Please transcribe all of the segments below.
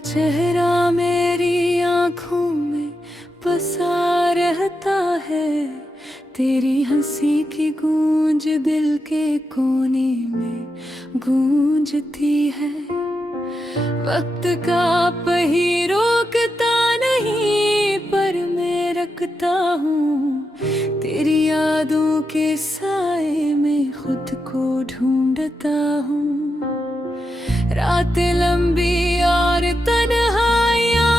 चेहरा मेरी आंखों में बसा रहता है, तेरी हंसी की गूंज दिल के कोने में गूंजती है। वक्त का पहिया रोकता नहीं, पर मैं रखता हूँ तेरी यादों के साए में खुद को ढूंढता हूँ। रातें लंबी और तन्हाइयाँ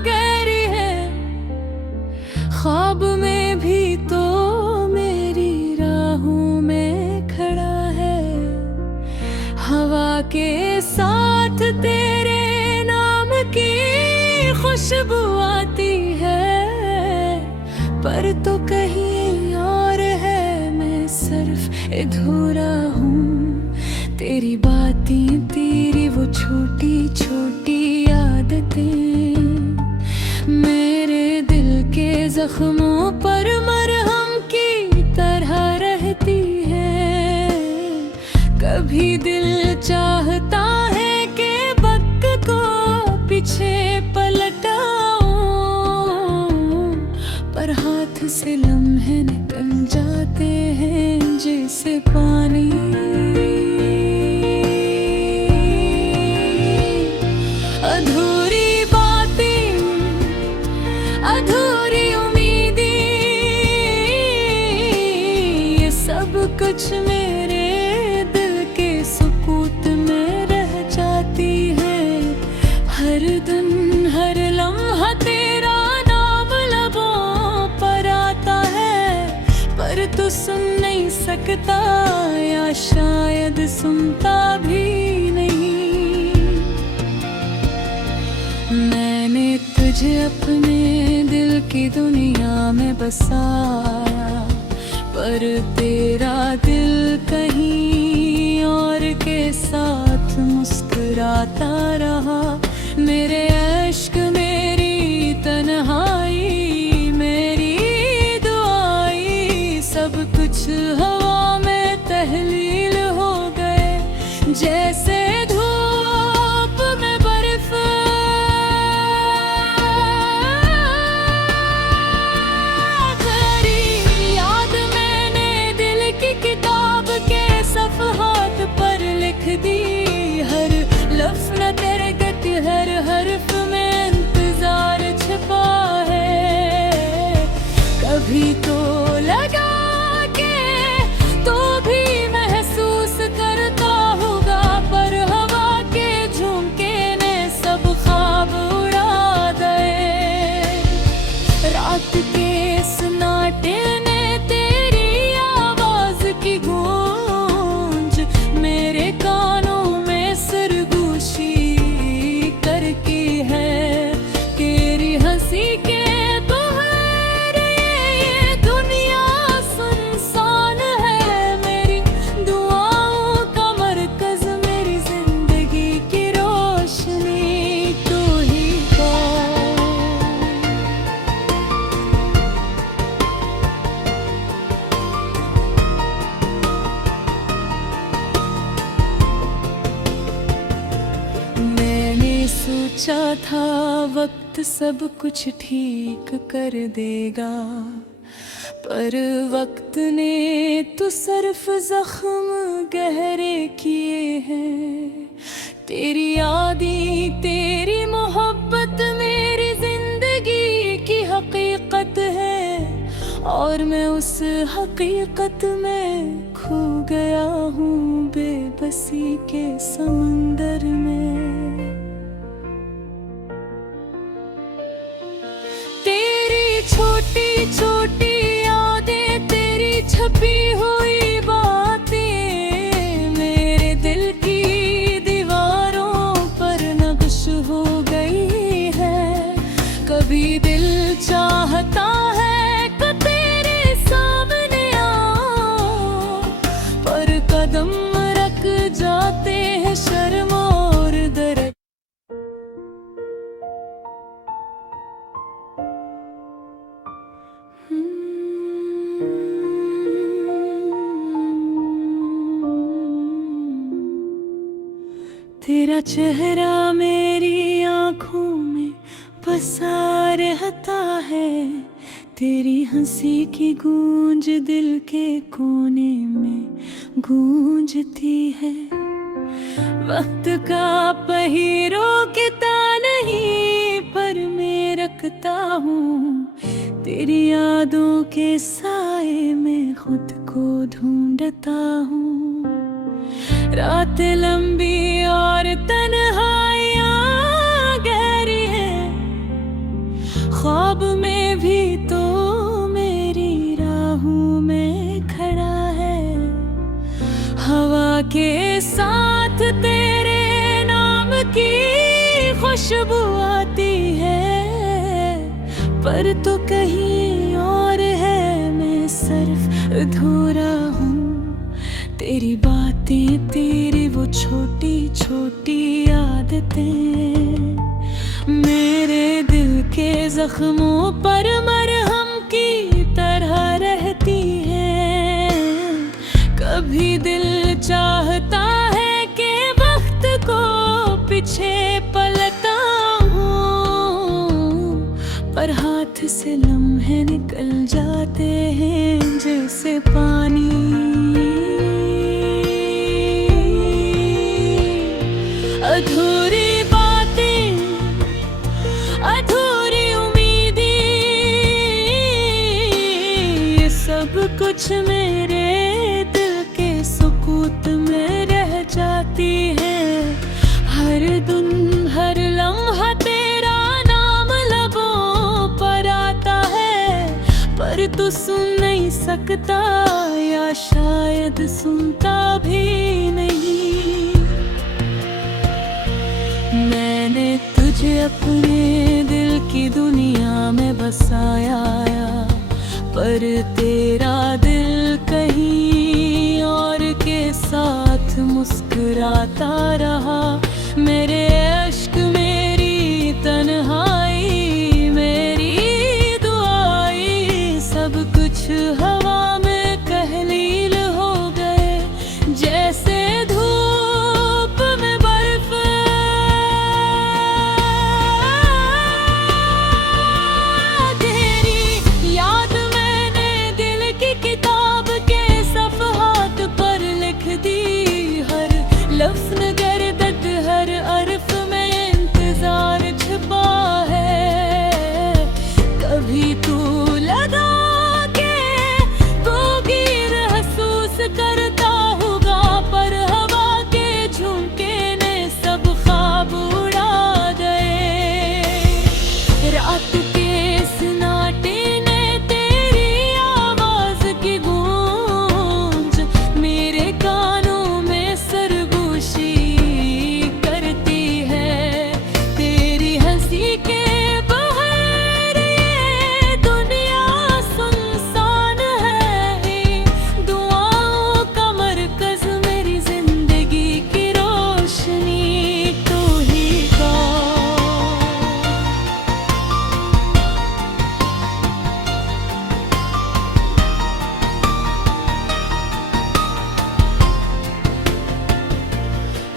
गहरी है, ख्वाब में भी तो मेरी राहों में खड़ा है। हवा के साथ तेरे नाम की खुशबू आती है, पर तो कहीं और है, मैं सिर्फ अधूरा हूँ। तेरी बातें, तेरी वो छोटी छोटी आदतें मेरे दिल के जख्मों पर मरहम की तरह रहती है। कभी दिल चाहता है कि वक्त को पीछे पलटाऊं, पर हाथ से लम्हे निकल जाते हैं जैसे पानी। अधूरी बातें, अधूरी उम्मीदें, ये सब कुछ मेरे दिल के सुकूत में रह जाती है। हर दिन हर लम्हा तेरा नाम लबों पर आता है, पर तू सुन नहीं सकता या शायद सुनता भी नहीं। मैंने तुझे अपने दिल की दुनिया में बसाया, पर तेरा दिल कहीं और के साथ मुस्कुराता रहा। मेरे अश्क, मेरी तन्हाई, मेरी दुआई, सब कुछ हवा में तहलील हो गए जैसे धूप में बर्फ। तेरी याद मैंने दिल की किताब के सफ़हात पर लिख दी। हर लफ्ज़ न तेरे गति, हर हर्फ में इंतजार छिपा है। कभी तो लगा के तो भी महसूस करता होगा, पर हवा के झोंके ने सब ख्वाब उड़ा गए। रात के सन्नाटे ने तेरी आवाज की गूंज मेरे कानों में सरगोशी करके है। तेरी हंसी के बगैर ये दुनिया सुनसान है। मेरी दुआओं का मरकज, मेरी जिंदगी की रोशनी तू ही हो। मैंने सोचा था वक्त सब कुछ ठीक कर देगा, पर वक्त ने तो सिर्फ जख्म गहरे किए हैं। तेरी यादें, तेरी मोहब्बत मेरी जिंदगी की हकीकत है, और मैं उस हकीकत में खो गया हूँ बेबसी के समंदर में। तेरी छोटी छोटी यादें, तेरी छपी हुई बातें मेरे दिल की दीवारों पर नक्श हो गई है। कभी दिल चाहता है कि तेरे सामने आऊं, पर कदम रख जाते हैं शर्म और दर्द। तेरा चेहरा मेरी बसा रहता है। तेरी हंसी की गूंज दिल के कोने में गूंजती है। वक्त का पहिया रोकता नहीं, पर मैं रखता हूँ तेरी यादों के साए में खुद को ढूंढता हूँ। रात लंबी और तन्हाइयाँ गहरी है, ख्वाब में भी तो मेरी राहों में खड़ा है। हवा के साथ तेरे नाम की खुशबू आती है, पर तो कहीं और है, मैं सिर्फ अधूरा हूँ। तेरी बातें, तेरी वो छोटी छोटी आदतें मेरे दिल के जख्मों पर मरहम की तरह रहती हैं। कभी दिल चाहता है कि वक्त को पीछे पलटा हूँ, पर हाथ से लम्हे निकल जाते हैं जैसे पानी। अधूरी बातें, अधूरी उम्मीदें, ये सब कुछ मेरे दिल के सुकूत में रह जाती है। हर दिन हर लम्हा तेरा नाम लबों पर आता है, पर तू सुन नहीं सकता या शायद सुनता भी नहीं। मैंने तुझे अपने दिल की दुनिया में बसाया, पर तेरा दिल कहीं और के साथ मुस्कुराता रहा। मेरे अश्क, मेरी तन्हाई, मेरी दुआएं, सब कुछ हवा में तहलील हो गए, जैसे धूप में बर्फ। तेरी याद मैंने दिल की किताब के सफ़हात पर लिख दी। हर लफ्ज़ नगर दर्द, हर हर्फ में इंतजार छिपा है। कभी तू लगा के तो गिर महसूस करता होगा, पर हवा के झोंके ने सब ख्वाब उड़ा गए। रात के सन्नाटे ने तेरी आवाज की गूंज मेरे कानों में सरगोशी करती है। तेरी हंसी के बगैर ये दुनिया सुनसान है। दुआओं का मरकज, मेरी जिंदगी की रोशनी तू ही का।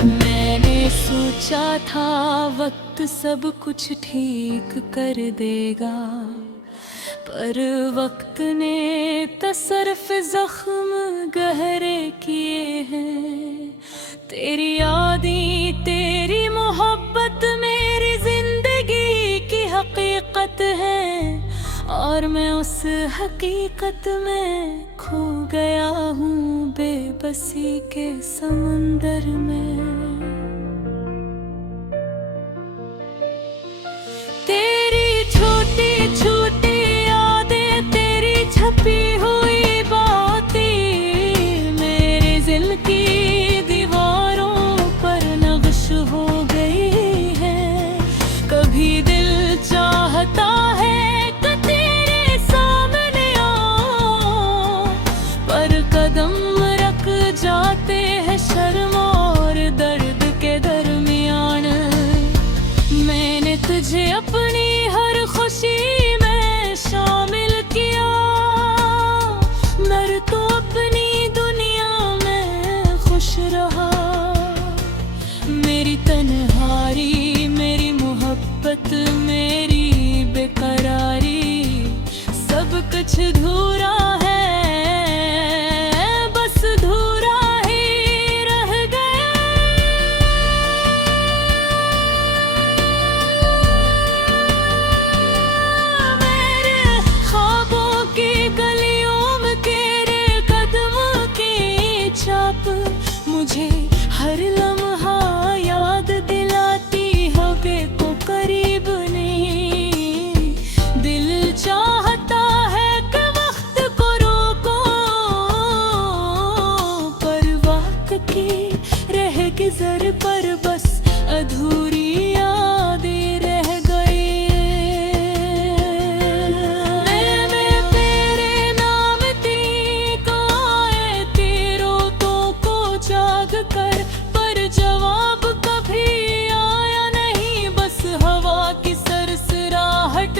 मैंने सोचा था वक्त सब कुछ ठीक कर देगा, पर वक्त ने तसर्रफ जख्म गहरे किए हैं। तेरी यादें, तेरी मोहब्बत मेरी जिंदगी की हकीकत है, और मैं उस हकीकत में खो गया हूँ बेबसी के समंदर में। तेरी छोटी छोटी यादें, तेरी छपी हुई बातें मेरे दिल की दीवारों पर नक्श हो गई है। कभी दिल चाहता है कि तेरे सामने आऊं, पर कदम रख जाते हैं शर्म और दर्द के दरमियान। मैंने तुझे अपनी हर खुशी में शामिल किया, मगर तू अपनी दुनिया में खुश रहा। मेरी तन्हाई, मेरी मोहब्बत, मेरी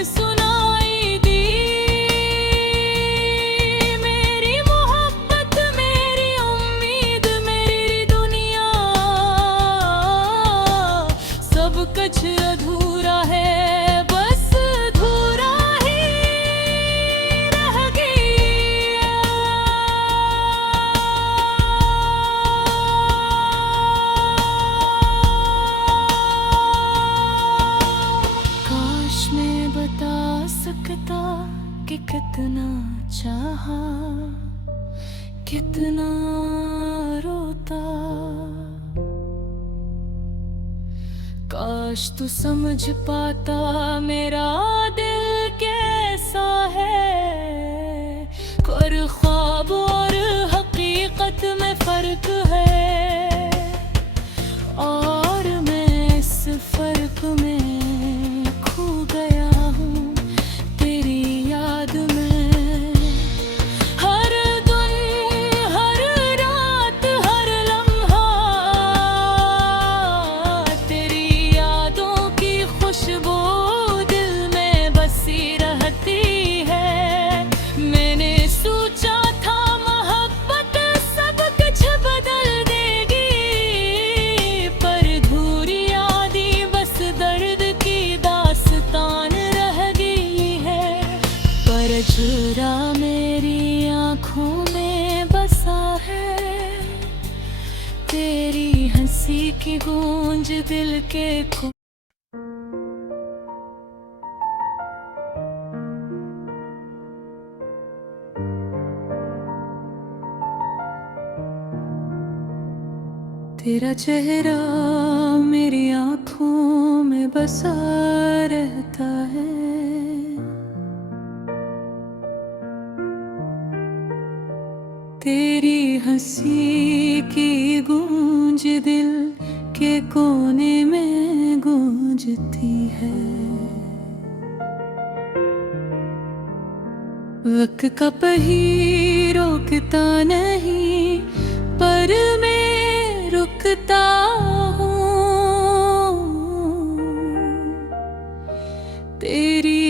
सुनाई दी। मेरी मोहब्बत, मेरी उम्मीद, मेरी दुनिया, सब कुछ अधूरा है, बस अधूरा ही रह गया। काश मैं बता सकता कि कितना चाहा, कितना रोता। काश तू समझ पाता मेरा दिल कैसा है। पर ख्वाब और हकीकत में फर्क है, और मैं इस फर्क में खो गया हूँ तेरी याद में। हर दिन, हर रात, हर लम्हा तेरी यादों की खुशबू दिल में बसी रहती है। मैंने सोचा था मोहब्बत सब कुछ बदल देगी, पर अधूरी यादें बस दर्द की दास्तान रह गई है। पर जुरा मेरी आँखों में बसा है, तेरी हंसी की गूंज दिल के खो। तेरा चेहरा मेरी आँखों में बसा रहता है। तेरी हंसी की गूंज दिल के कोने में गूंजती है। वक्त का पहिया रोकता नहीं, पर मैं रुकता हूँ। तेरी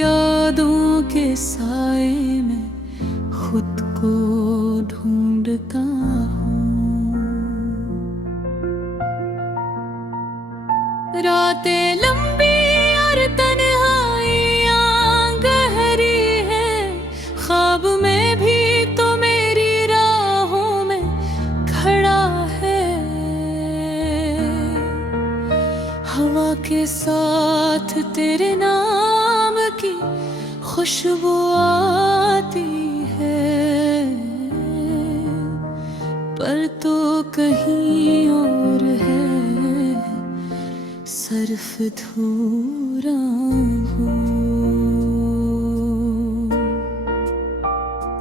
यादों के साए में खुद को ढूंढता हूँ। रातें लंबी और तन्हाइयाँ गहरी है, ख्वाब में भी तो मेरी राहों में खड़ा है। हवा के साथ तेरे नाम की खुशबू आती है, पर तो कहीं और है, सिर्फ अधूरा हूँ।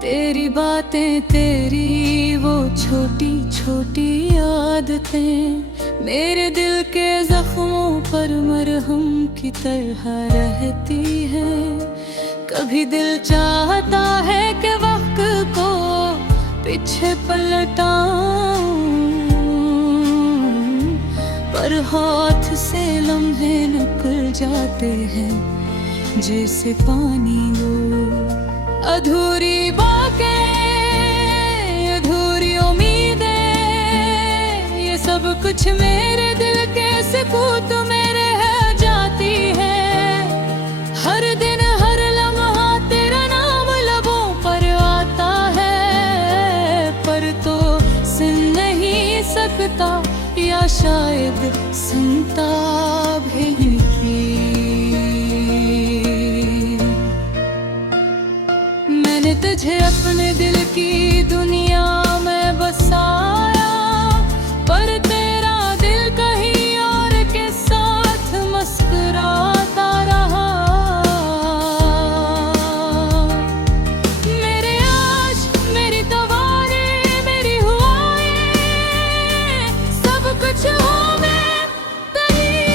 तेरी बातें, तेरी वो छोटी छोटी आदतें मेरे दिल के जख्मों पर मरहम की तरह रहती हैं। कभी दिल चाहता है कि वक्त को पीछे पलटाऊं, पर हाथ से लम्हे निकल जाते हैं जैसे पानी वो। अधूरी बातें, अधूरी उम्मीदें, ये सब कुछ मेरे दिल के सुकूत में रह जाती है। हर दिन, हर लम्हा तेरा नाम लबों पर आता है, पर तो सुन नहीं सकता, या शायद सुनता भी नहीं। मैंने तुझे अपने दिल की दुनिया में बसाया, पर तेरा दिल कहीं और के साथ मुस्कुराता रहा। मेरे आश, मेरी दवारें, मेरी हुआएं, सब कुछ हूँ मैं तेरी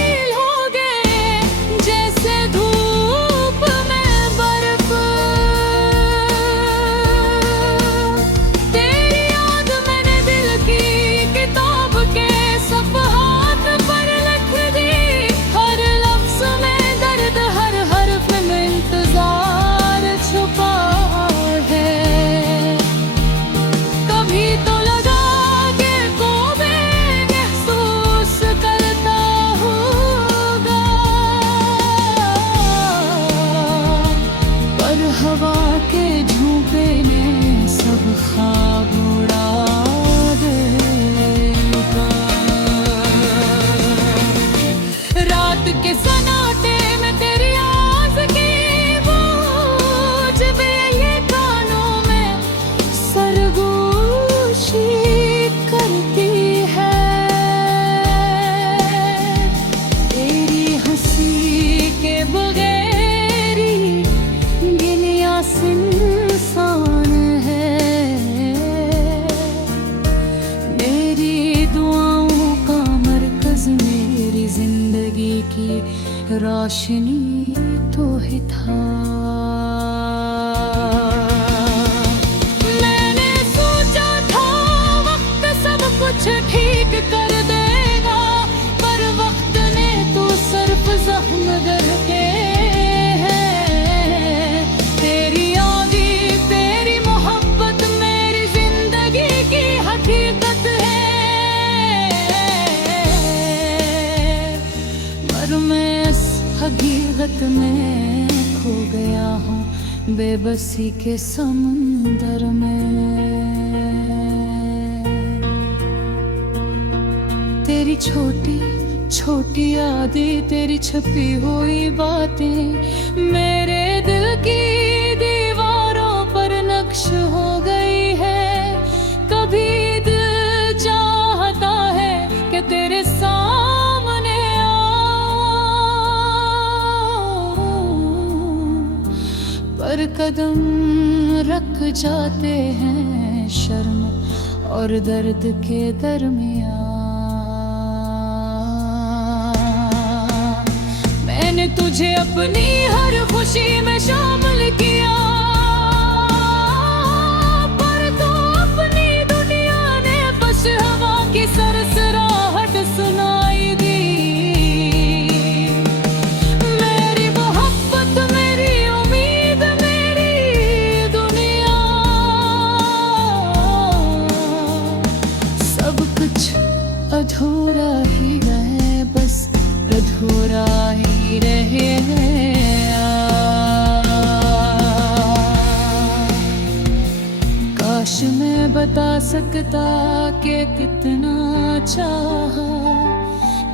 ख्वाब उड़ा देगा। रात के सन्नाटे में तेरी आवाज़ की गूंज मेरे कानों में सरगोशी करती है। तेरी हंसी के बगैर गिलिया इंसान है। मेरी दुआओं का मरकज मेरी जिंदगी की रोशनी तो ही था। मैंने सोचा था वक्त सब कुछ ठीक कर देगा, पर वक्त ने तो सिर्फ जख्म दर के हैं। तेरी यादी तेरी मोहब्बत मेरी जिंदगी की हकीकत है। पर मैं इस हकीकत में खो गया हूँ बेबसी के समंदर में। तेरी छोटी छोटी यादें तेरी छपी हुई बातें मेरे दिल की दीवारों पर नक्श हो गई है। कभी दिल चाहता है कि तेरे सामने आऊं, पर कदम रख जाते हैं शर्म और दर्द के दरमियां। मैंने तुझे अपनी हर खुशी में शामिल किया, पर तू अपनी दुनिया ने बस हवा की सरसराहट सुनाई दी। मेरी मोहब्बत मेरी उम्मीद मेरी दुनिया सब कुछ अधूरा ही रहे, बस अधूरा ही रहे। काश मैं बता सकता कि कितना चाहा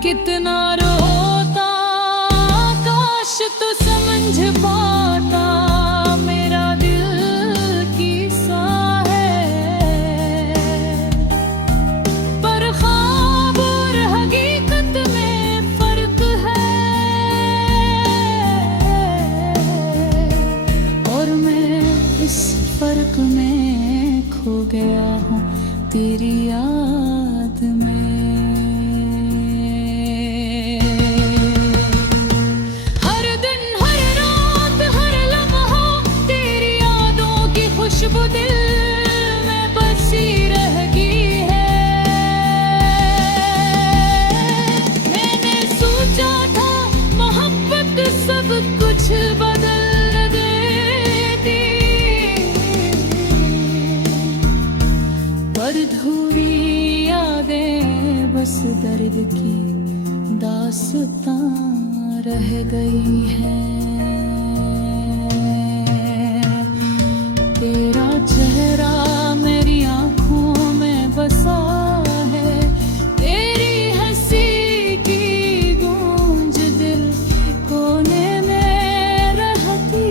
कितना रोता। काश तू समझ पाता मेरा दिल किसा है। पर ख्वाब और हकीकत में फर्क है, और मैं इस फर्क में खो गया हूँ तेरी याद में। हर दिन हर रात हर लम्हा तेरी यादों की खुशबू दिल में बसी रहती है। मैंने सोचा था मोहब्बत सब कुछ बदल देती, पर धूरी यादें बस दर्द की दास्तां रह गई हैं। तेरा चेहरा मेरी आंखों में बसा है, तेरी हंसी की गूंज दिल कोने में रहती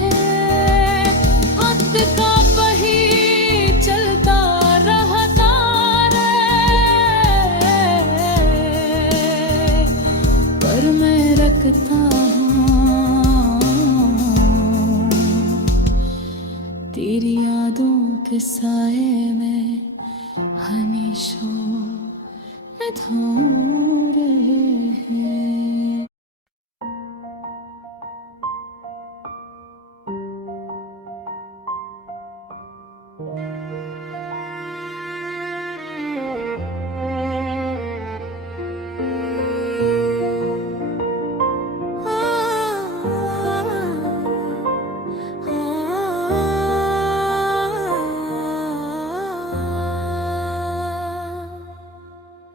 है। वक्त का पहिया चलता रहता रहे, पर मैं रखता हूँ तेरी यादों के साए में हमेशा अधूरे हैं।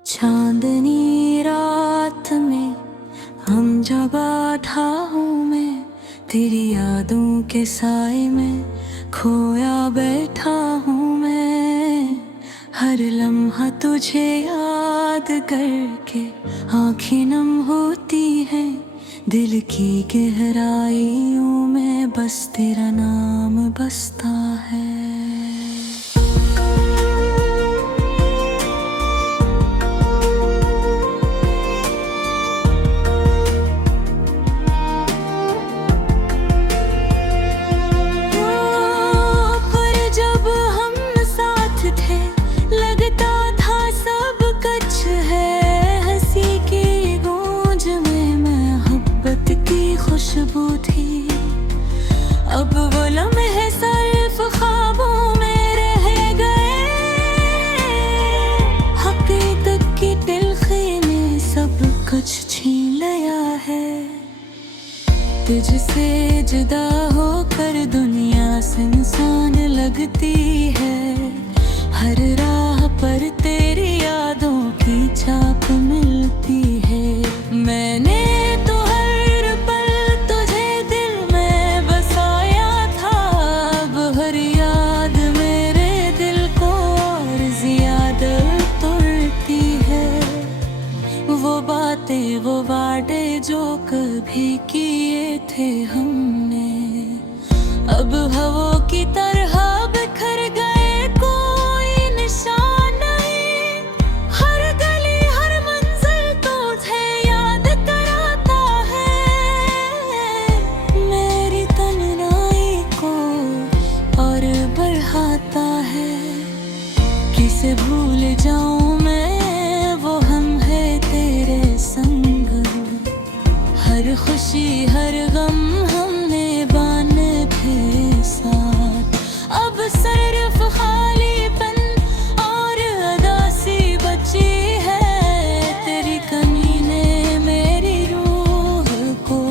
चांदनी रात में हम जब बाधाओं में तेरी यादों के साए में खोया बैठा हूँ मैं, हर लम्हा तुझे याद करके आँखें नम होती हैं। दिल की गहराइयों में बस तेरा नाम बसता है। खुशबू थी अब वो लम्हे सिर्फ ख्वाबों में रह गए, हकीकत की तिलखी ने सब कुछ छीन लिया है। तुझसे जुदा होकर दुनिया सुनसान लगती है, हर राह पर तेरी यादों की छाप मिलती है। मैंने वो वादे जो कभी किए थे हमने, अब हवों की तरह बिखर गए, कोई निशान नहीं। हर गली हर मंजिल तुझे याद कराता है, मेरी तन्हाई को और बढ़ाता है। किसे भूल जाऊं मैं, वो हम है तेरे संग, हर खुशी हर गम हमने बांधे साथ। अब सिर्फ खालीपन और अदासी बची है, तेरी कमी ने मेरी रूह को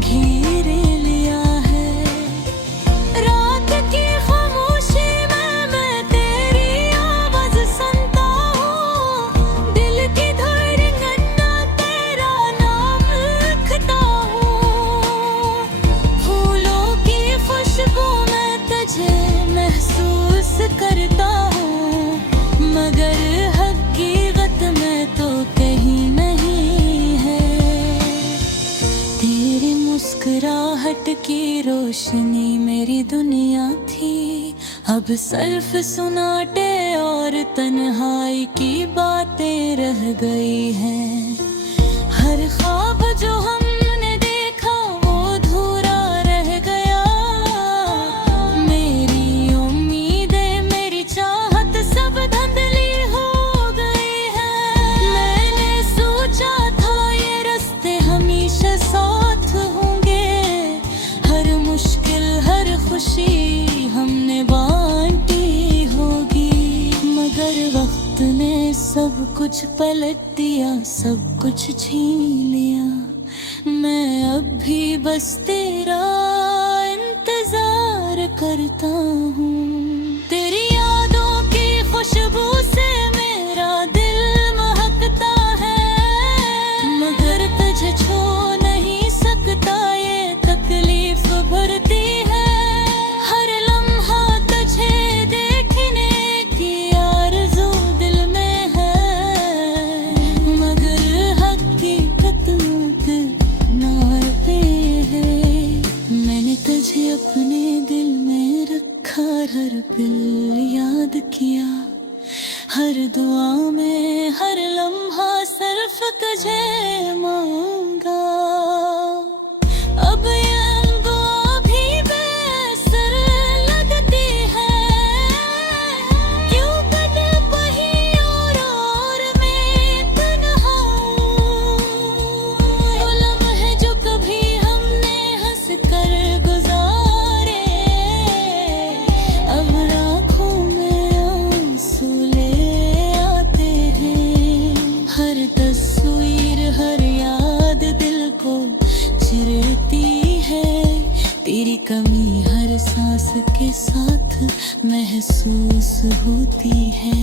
घेर लिया है। रात की खामोशी में मैं तेरी आवाज सुनता हूँ, दिल की धड़कन तेरा नाम लिखता हूँ। फूलों की खुशबू में तुझे महसूस करता हूँ, मगर हकीकत में तो कहीं नहीं है। तेरी मुस्कुराहट की रोशनी मेरी दुनिया थी, अब सिर्फ सुनाटे और तन्हाई की बातें रह गई हैं। हर ख्वाब जो हमने देखा वो अधूरा रह गया, मेरी उम्मीदें मेरी चाहत सब धुंधली हो गई है। मैंने सोचा था ये रास्ते हमेशा साथ होंगे, हर मुश्किल हर खुशी हमने बांटी होगी, मगर वक्त ने सब कुछ पलट दिया, सब कुछ छीन लिया। मैं अब भी बस तेरा इंतजार करता हूँ। तेरी यादों की खुशबू से मेरा दिल महकता है, मगर तुझे छू नहीं सकता, ये तकलीफ भरती है। हर लम्हा तुझे देखने की आरज़ू दिल में है, मगर हकीकत नार पे है। मैंने तुझे अपने दिल में रखा, हर पल याद किया, हर दुआ में हर लम्हा सिर्फ तुझे मांगा। अब ये दुआ भी बेअसर लगती है, क्यों बन वही और मैं तन्हा हूँ। वो लम्हे जो कभी हमने हंस कर गुजारे, अब आँखों में आंसू ले आते हैं। हर तस्वीर हर याद दिल को चिरती है, तेरी कमी हर सांस के साथ महसूस होती है।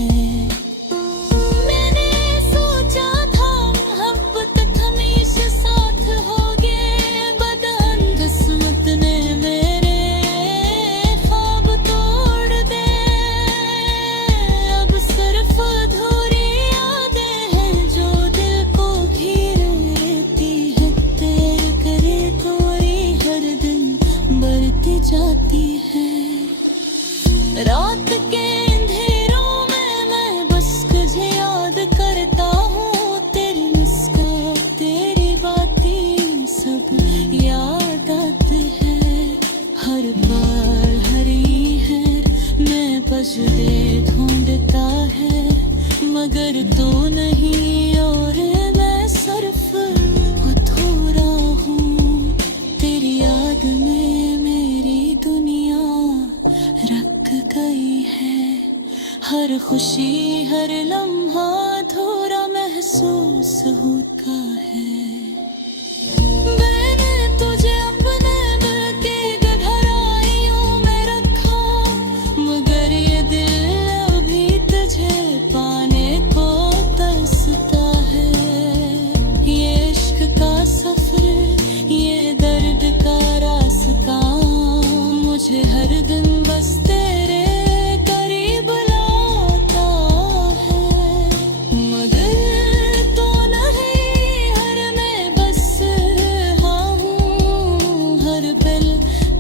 मैंने सोचा था अब तक हमेशा साथ होगे, बदकिस्मत जाती है। रात के अंधेरों में मैं बस तुझे याद करता हूँ, तेरी मुस्कान तेरी बातें सब याद आती है। हर बार हरी है मैं बस दे ढूंढता है, मगर तो नहीं और मैं सिर्फ अधूरा हूँ। तेरी याद में मेरी दुनिया रख गई है, हर खुशी हर लम्हा अधूरा महसूस होता है। मैंने तुझे अपने दिल की गहराइयों में रखा, मगर ये दिल अभी तुझे पाने को तरसता है। ये इश्क का सफर ये दर्द का रास्ता मुझे हर दिन बस तेरे करीब लाता है, मगर तो नहीं हर मैं बस रहा हूँ। हर पल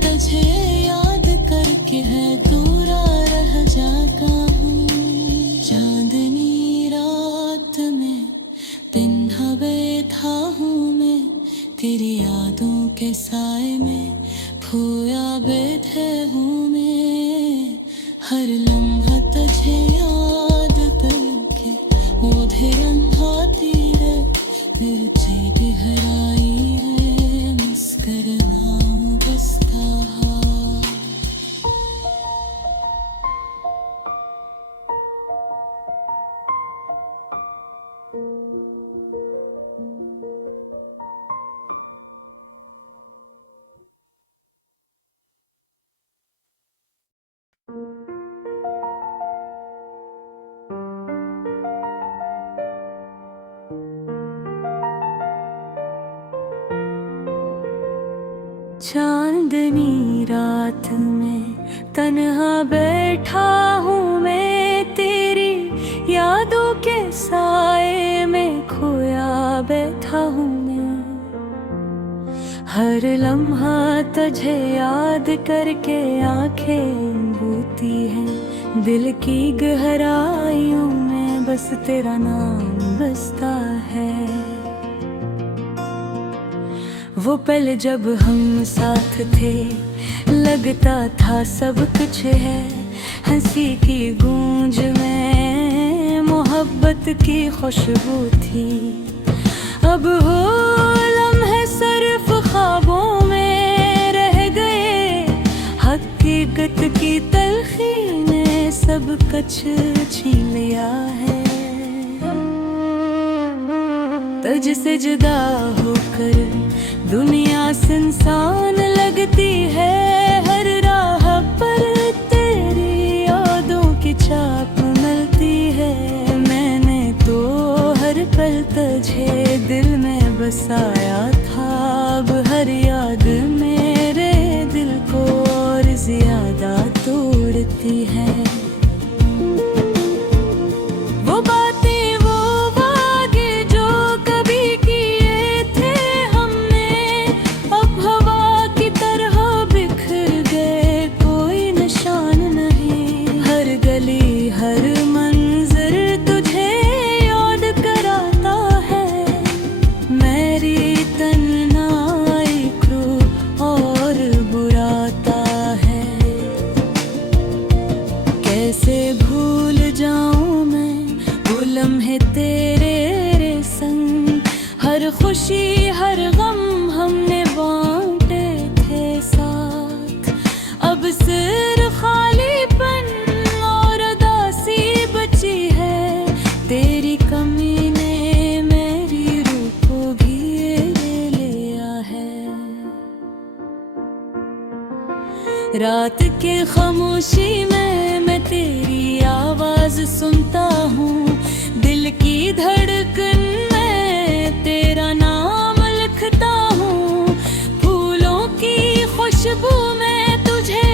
तुझे याद करके है दूरा रह जाता हूँ। चांदनी रात में तन्हा बैठा हूँ मैं, तेरी यादों के साए में खोया बैठे हूँ मैं। हर लम्हा तुझे याद करके मुझे रंभाती है, फिर चीटी हराई है मुस्कुराना बसता है। चांदनी रात में तन्हा बैठा हूँ मैं, तेरी यादों के साए में खोया बैठा हूँ मैं। हर लम्हा तुझे याद करके आंखें भूती हैं, दिल की गहराइयों में बस तेरा नाम बसता है। वो पल जब हम साथ थे लगता था सब कुछ है, हंसी की गूंज में मोहब्बत की खुशबू थी। अब हो लम्हे सिर्फ ख्वाबों में रह गए, हकीकत की तलखी ने सब कुछ छीन लिया है। तुझसे जुदा होकर दुनिया सुनसान लगती है, हर राह पर तेरी यादों की छाप मिलती है। मैंने तो हर पल तुझे दिल में बसाया था, अब हर याद मेरे दिल को और ज्यादा तोड़ती है। वो बातें वो वादे जो कभी किए थे हमने, अब हवा की तरह बिखर गए, कोई निशान नहीं। हर गली हर मंजर तुझे याद कराता है, मेरी तन्हाई को और बुराता है। कैसे भूल जाऊं मैं वो लम्हे तेरे संग, हर खुशी हर गम हमने बांटे थे साथ। अब सिर्फ खालीपन और उदासी बची है, तेरी कमी ने मेरी रूह को भी ले लिया है। रात के खामोशी में मैं तेरी आवाज सुनता हूँ, दिल की धड़कन में तेरा नाम लिखता हूँ। फूलों की खुशबू में तुझे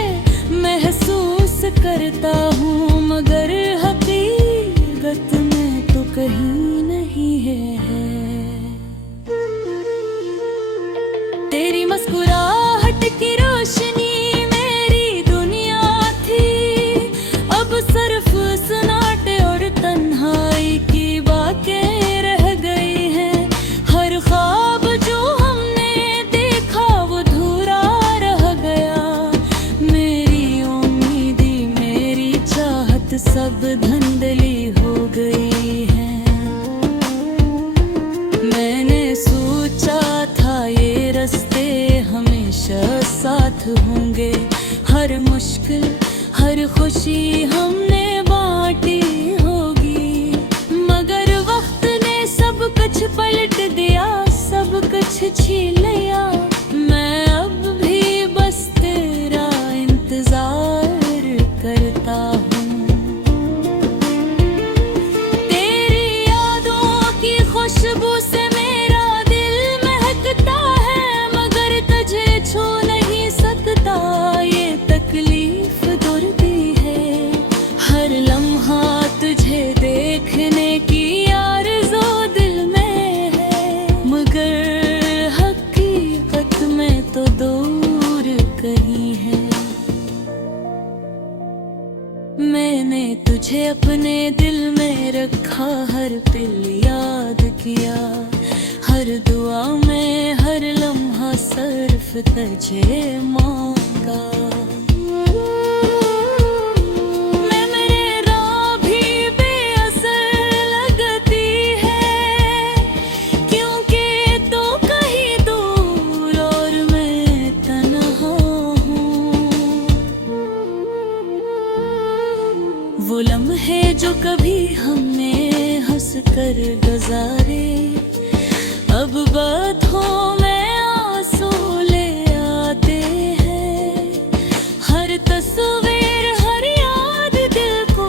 महसूस करता हूँ, मगर हकीकत में तो कहीं नहीं है। तेरी मुस्कुराहट की रोशनी में होंगे। हर मुश्किल हर खुशी हमने बांटी होगी, मगर वक्त ने सब कुछ पलट दिया, सब कुछ छीन लिया। मैं अब भी बस तेरा इंतजार करता हूँ। तेरी यादों की खुशबू से मेरा दिल महकता है, मगर तुझे छू नहीं सकता, ये तकलीफ दर्दी है। हर लम्हा तुझे देखने की आरज़ू दिल में है, मगर हकीकत में तो दूर कहीं है। मैंने तुझे अपने दिल में रखा, हर पल याद किया, हर दुआ में हर लम्हा सिर्फ तुझे मांगा। मैं मेरे राह भी बेअसर लगती है, क्योंकि तू कहीं दूर और मैं तन्हा हूँ। वो लम्हे जो कभी हमने हंस कर गुजारे, अब बातों में आंसू ले आते हैं। हर तस्वीर हर याद दिल को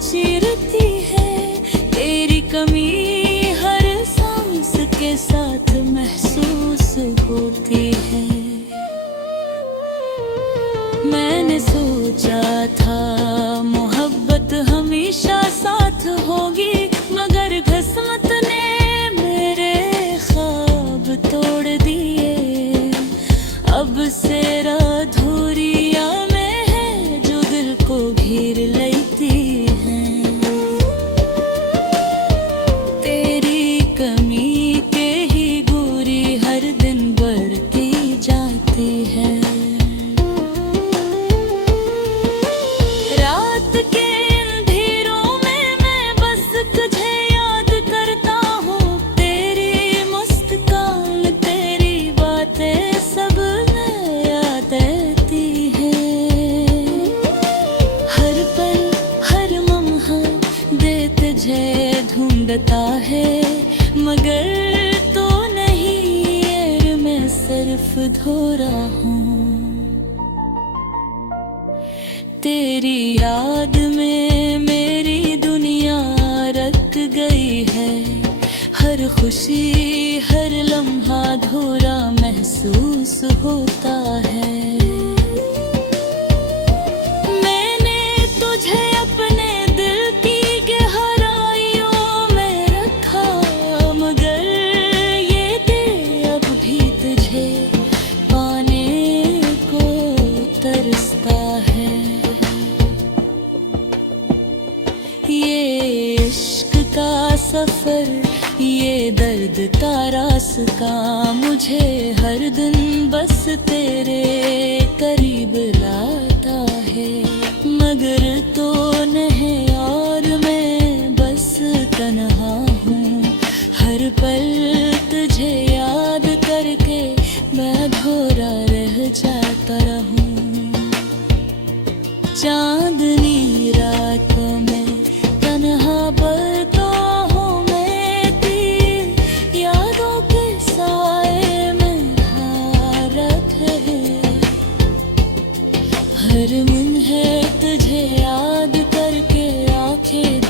चीरती है, तेरी कमी हर सांस के साथ महसूस होती है। मैंने सोचा था मोहब्बत हमेशा साथ होगी, मगर किस्मत ने मेरे ख्वाब तोड़ दिए। अब सिरा धुरिया में है जो दिल को घेर लेती है। तेरी कमी के ही गोरी हर दिन बढ़ती जाती है। रात के अंधेरों में मैं बस तुझे याद करता हूँ, तेरी मुस्कान तेरी बातें सब याद रहती हैं। हर पल हर लम्हा दे तुझे ढूंढता है, मगर तो नहीं यार मैं सिर्फ धो रहा हूँ। तेरी याद में मेरी दुनिया रख गई है, हर खुशी हर लम्हा अधूरा महसूस होता है। मैंने तुझे अपने दिल की गहराइयों में रखा, मगर ये दिल अब भी तुझे पाने को तरसता है। ये इश्क का सफर ये दर्द का रास्ता, मुझे हर दिन बस तेरे करीब लाता है, मगर तो नहीं और मैं बस तन्हा हूँ। हर पल तुझे याद करके मैं अधूरा रह जाता रहूँ। चांदनी रातों में तन्हा पलता हूँ मैं, तेरी यादों के साए में हारत है। हर मन है तुझे याद करके आंखें